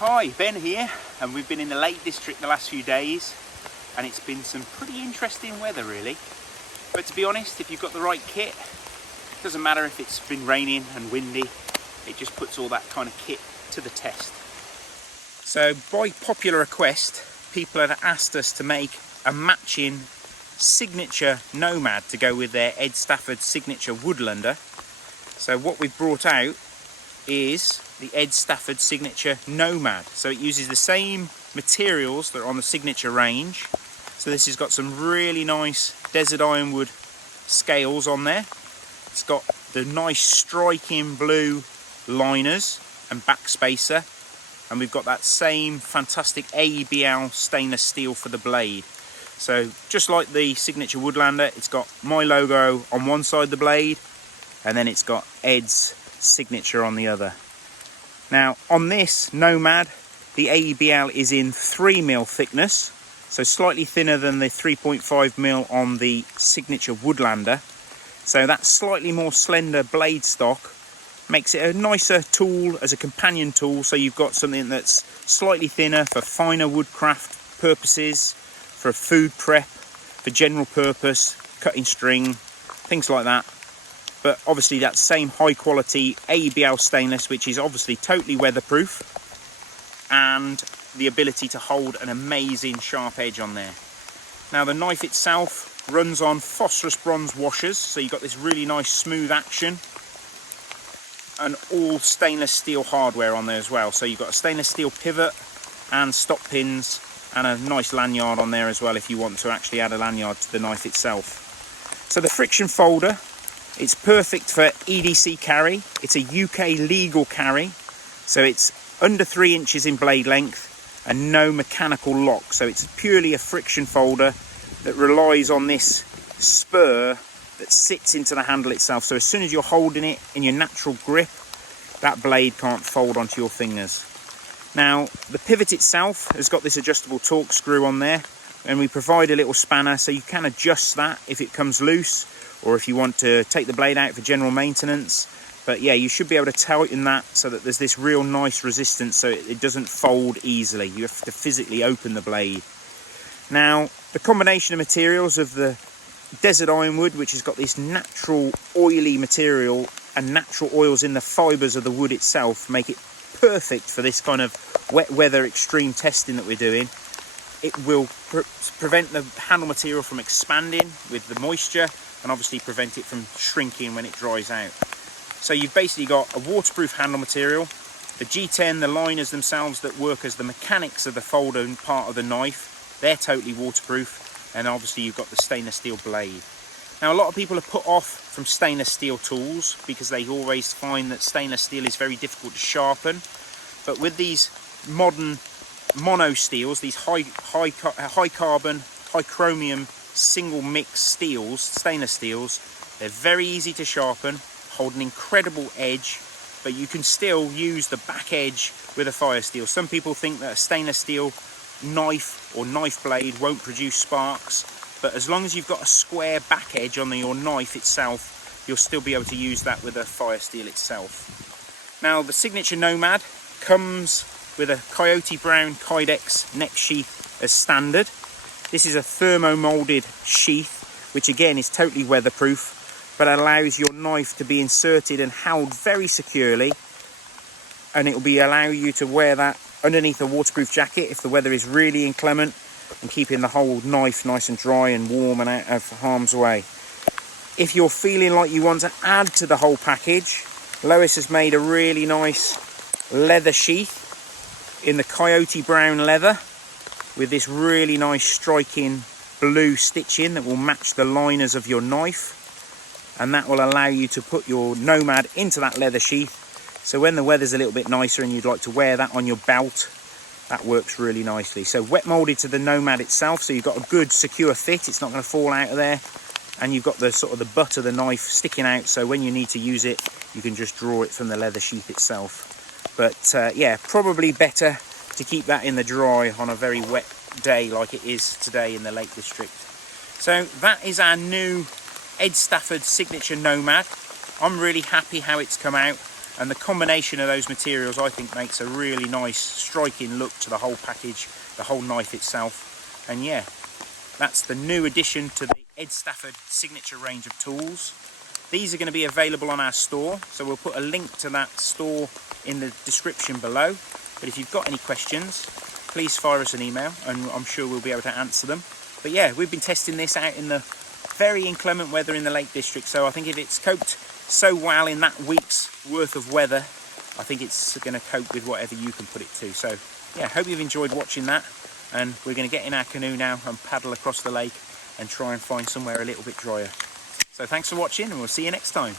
Hi, Ben here, and we've been in the Lake District the last few days and it's been some pretty interesting weather really. But to be honest, if you've got the right kit, it doesn't matter if it's been raining and windy, it just puts all that kind of kit to the test. So by popular request, people had asked us to make a matching signature Nomad to go with their Ed Stafford Signature Woodlander. So what we've brought out is the Ed Stafford Signature Nomad. So it uses the same materials that are on the Signature range. So this has got some really nice desert ironwood scales on there. It's got the nice striking blue liners and back spacer, and we've got that same fantastic ABL stainless steel for the blade. So just like the Signature Woodlander, it's got my logo on one side of the blade and then it's got Ed's signature on the other. Now on this Nomad, the ABL is in 3mm thickness, so slightly thinner than the 3.5mm on the Signature Woodlander. So that slightly more slender blade stock makes it a nicer tool as a companion tool. So you've got something that's slightly thinner for finer woodcraft purposes, for food prep, for general purpose, cutting string, things like that. But obviously that same high quality ABL stainless, which is obviously totally weatherproof, and the ability to hold an amazing sharp edge on there. Now the knife itself runs on phosphorus bronze washers, so you've got this really nice smooth action, and all stainless steel hardware on there as well. So you've got a stainless steel pivot and stop pins and a nice lanyard on there as well if you want to actually add a lanyard to the knife itself. So the friction folder, it's perfect for Edc Carry. It's a UK legal carry, so it's under 3 inches in blade length and no mechanical lock. So it's purely a friction folder that relies on this spur that sits into the handle itself. So as soon as you're holding it in your natural grip, that blade can't fold onto your fingers. Now the pivot itself has got this adjustable torque screw on there, and we provide a little spanner so you can adjust that if it comes loose, or if you want to take the blade out for general maintenance. But yeah, you should be able to tighten that so that there's this real nice resistance so it doesn't fold easily. You have to physically open the blade. Now the combination of materials of the desert ironwood, which has got this natural oily material and natural oils in the fibres of the wood itself, make it perfect for this kind of wet weather extreme testing that we're doing. It will prevent the handle material from expanding with the moisture, and obviously prevent it from shrinking when it dries out. So you've basically got a waterproof handle material, the G10, the liners themselves that work as the mechanics of the folder and part of the knife, they're totally waterproof, and obviously you've got the stainless steel blade. Now a lot of people are put off from stainless steel tools because they always find that stainless steel is very difficult to sharpen, but with these modern mono steels, these high carbon, high chromium single mix steels, stainless steels, they're very easy to sharpen, hold an incredible edge, but you can still use the back edge with a fire steel. Some people think that a stainless steel knife or knife blade won't produce sparks, but as long as you've got a square back edge on your knife itself, you'll still be able to use that with a fire steel itself. Now the Signature Nomad comes with a coyote brown Kydex neck sheath as standard. This is a thermo-molded sheath, which again is totally weatherproof, but allows your knife to be inserted and held very securely, and it will allow you to wear that underneath a waterproof jacket if the weather is really inclement, and keeping the whole knife nice and dry and warm and out of harm's way. If you're feeling like you want to add to the whole package, Lois has made a really nice leather sheath in the coyote brown leather, with this really nice striking blue stitching that will match the liners of your knife, and that will allow you to put your Nomad into that leather sheath. So when the weather's a little bit nicer and you'd like to wear that on your belt, that works really nicely. So wet molded to the Nomad itself, so you've got a good secure fit, it's not going to fall out of there, and you've got the sort of the butt of the knife sticking out, so when you need to use it you can just draw it from the leather sheath itself. But yeah, probably better to keep that in the dry on a very wet day like it is today in the Lake District. So that is our new Ed Stafford Signature Nomad. I'm really happy how it's come out. And the combination of those materials, I think, makes a really nice, striking look to the whole package, the whole knife itself. And yeah, that's the new addition to the Ed Stafford Signature range of tools. These are going to be available on our store, so we'll put a link to that store in the description below. But if you've got any questions, please fire us an email and I'm sure we'll be able to answer them. But yeah, we've been testing this out in the very inclement weather in the Lake District, so I think if it's coped so well in that week's worth of weather, I think it's going to cope with whatever you can put it to. So yeah, hope you've enjoyed watching that, and we're going to get in our canoe now and paddle across the lake and try and find somewhere a little bit drier. So thanks for watching, and we'll see you next time.